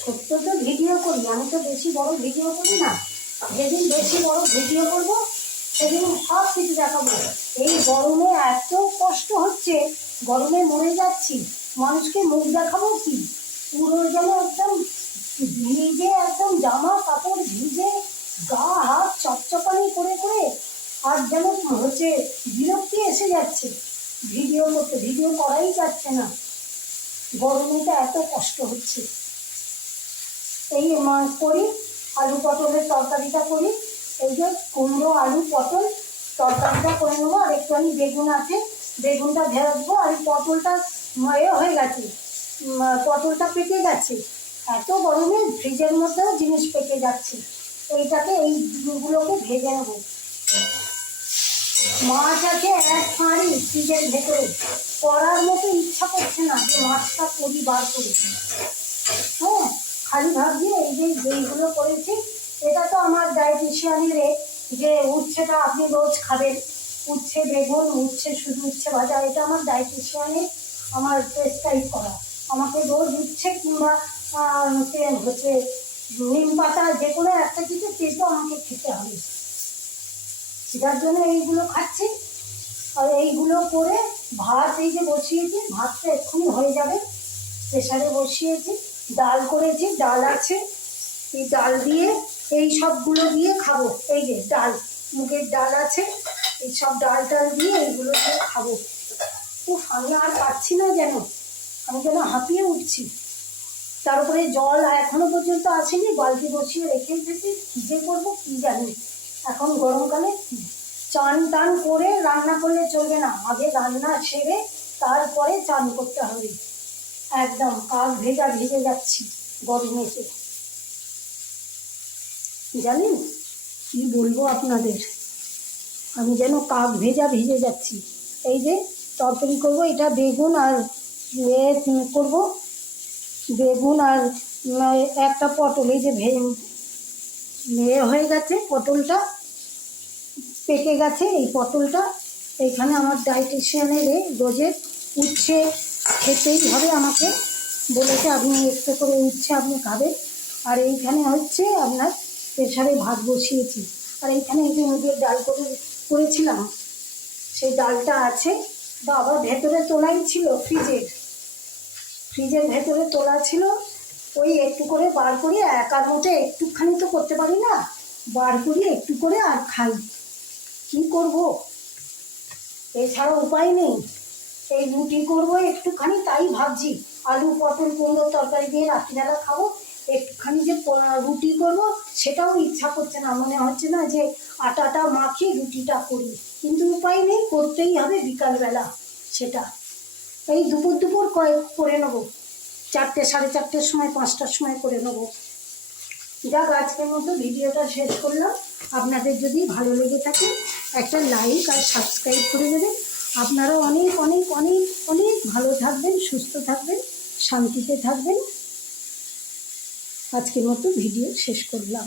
ছোট্ট তো ভিডিও করি, আমি তো বেশি বড় ভিডিও করি না। যেদিন বেশি বড় ভিডিও করবো সেদিন সব কিছু দেখাবো। এই গরমে এত কষ্ট হচ্ছে, গরমে মরে যাচ্ছি, মানুষকে মুখ দেখাবো কি? পুরো যেন একদম ভিজে, একদম জামা কাপড় ভিজে, গা হাত চপচপানি করে করে, আর যেন হচ্ছে বিরক্তি এসে যাচ্ছে ভিডিও করতে, ভিডিও করাই যাচ্ছে না, গরমেটা এত কষ্ট হচ্ছে। এই করি আলু পটলের তরকারিটা করি, এই যে কুমড়ো আলু পটল তরকারিটা করে নেবো, আর একটুখানি বেগুন আছে, বেগুনটা ভেজবো। আর পটলটা হয়ে গেছে, পটলটা পেকে গেছে, এত গরমে ফ্রিজের মধ্যেও জিনিস পেকে যাচ্ছে, এইটাকে এইগুলোকে ভেজে নেবো। মাছ আছে এক ফাঁড়ি ফ্রিজের ভেতরে, করার মতো ইচ্ছা করছে না যে মাছটা করি বার করি। হ্যাঁ, খালি ভাবছি এই যে যেইগুলো করেছি, এটা তো আমার ডায়েটিশিয়ানের যে উচ্ছেটা আপনি রোজ খাবেন, উচ্ছে বেগুন, উচ্ছে শুধু উচ্ছে ভাজা, এটা আমার ডায়েটিশিয়ানের আমার প্রেসক্রাইব করা। আমাকে রোজ উচ্ছে কিংবা হচ্ছে নিম পাতা যে কোনো একটা কিছু তেতো আমাকে খেতে হবে, সেটার জন্য এইগুলো খাচ্ছি। আর এইগুলো করে ভাত এই যে বসিয়েছি, ভাতটা এক্ষুনি হয়ে যাবে, প্রেসারে বসিয়েছি। ডাল করেছি, ডাল আছে, এই ডাল দিয়ে এই সবগুলো দিয়ে খাবো। এই যে ডাল, মুগের ডাল আছে, এই সব ডাল টাল দিয়ে এইগুলো দিয়ে খাবো। আমি আর পাচ্ছি না, আমি যেন হাঁপিয়ে উঠছি। তারপরে জল এখনো পর্যন্ত আসেনি, বালতি বসিয়ে রেখে এসেছি, কী যে করবো কী জানি। এখন গরমকালে চান টান করে রান্না করলে চলবে না, আগে রান্না সেরে তারপরে চান করতে হবে। একদম কাক ভেজা ভিজে যাচ্ছি গরমেতে, জানেন কি বলবো আপনাদের, আমি যেন কাক ভেজা ভিজে যাচ্ছি। এই যে তরকারি করবো, এটা বেগুন আর করবো, বেগুন আর একটা পটল, এই যে হয়ে গেছে, পটলটা পেকে গেছে। এই পটলটা এইখানে আমার ডায়েটিশিয়ানের রোজের উচ্ছে খেতেই হবে, আমাকে বলেছে আপনি একটু করে উচ্ছে আপনি খাবেন। আর এইখানে হচ্ছে আপনার প্রেসারে ভাত বসিয়েছি, আর এইখানে এই যে মুগের ডাল করেছিলাম, সেই ডালটা আছে। বাবা ভেতরে তোলাই ছিল, ফ্রিজের ভেতরে তোলা ছিল, ওই একটু করে বার করি, একার মতো একটুখানি তো করতে পারি না, বার করি একটু করে আর খাই। কি করব, এছাড়া উপায় নেই। এই রুটি করবো একটুখানি, তাই ভাবছি আলু পটল কুমড়োর তরকারি দিয়ে রাত্রিবেলা খাবো, একটুখানি যে রুটি করব সেটাও ইচ্ছা করছে না, মনে হচ্ছে না যে আটাটা মাখি রুটিটা করি, কিন্তু উপায় নেই, করতেই হবে বিকালবেলা সেটা। এই দুপুর করে নেবো, 4টে সাড়ে 4টের সময় 5টার সময় করে নেবো। যাক, আজকের মতো ভিডিওটা শেষ করলাম। আপনাদের যদি ভালো লেগে থাকে একটা লাইক আর সাবস্ক্রাইব করে দেবেন। আপনারা অনেক অনেক অনেক অনেক ভালো থাকবেন, সুস্থ থাকবেন, শান্তিতে থাকবেন। আজকের মতো ভিডিও শেষ করলাম।